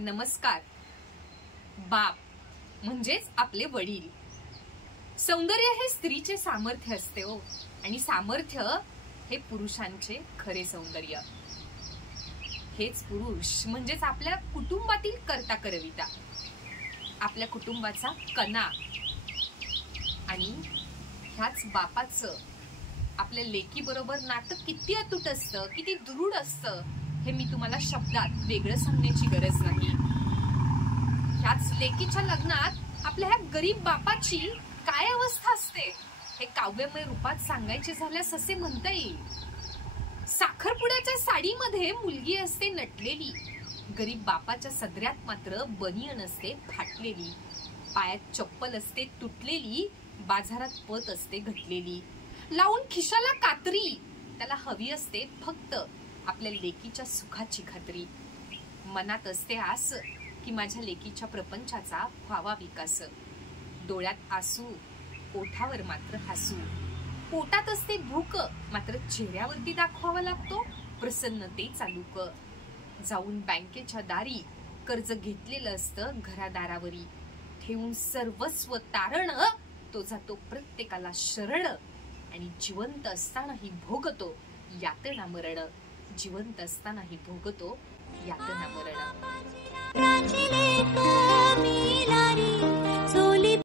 नमस्कार. बाप म्हणजेच आपले वडील. सौंदर्य हे स्त्रीचे सामर्थ्य असते हो, आणि सामर्थ्य हे पुरुषांचे खरे सौंदर्य. हेच पुरुष म्हणजेच आपल्या कुटुंबातील कर्ता करविता, आपल्या कुटुंबाचा कणा. आणि ह्याच बापाचं आपल्या लेकी बरोबर नातं किती अतूट असतं, किती दृढ असतं, हे मी तुम्हाला शब्दात वेगळं सांगण्याची गरज नाही. ह्याच लेकीच्या लग्नात आपल्या ह्या गरीब बापाची काय अवस्था असते हे काव्यमय रूपात सांगायचे झाल्यास असे म्हणता येईल. साखरपुड्याच्या साडीमध्ये मुलगी असते नटलेली, गरीब बापाच्या सदऱ्यात मात्र बनियन असते फाटलेली, पायात चप्पल असते तुटलेली, बाजारात पत असते घटलेली, लावून खिशाला कात्री, त्याला हवी असते फक्त आपल्या लेकीच्या सुखाची खात्री. मनात असते आस की माझ्या लेकीच्या प्रपंचाचा व्हावा विकास. डोळ्यात आसू, ओठावर मात्र हसू, पोटात असते भूक, मात्र चेहऱ्यावरती दाखवावा लागतो प्रसन्नतेचा लूक. जाऊन बँकेच्या दारी कर्ज घेतलेलं असतं घरादारावरी, ठेवून सर्वस्व तारण तो जातो प्रत्येकाला शरण. आणि जिवंत असतानाही भोगतो यातना मरण, जिवंत असतानाही भोगतो यातना मरण.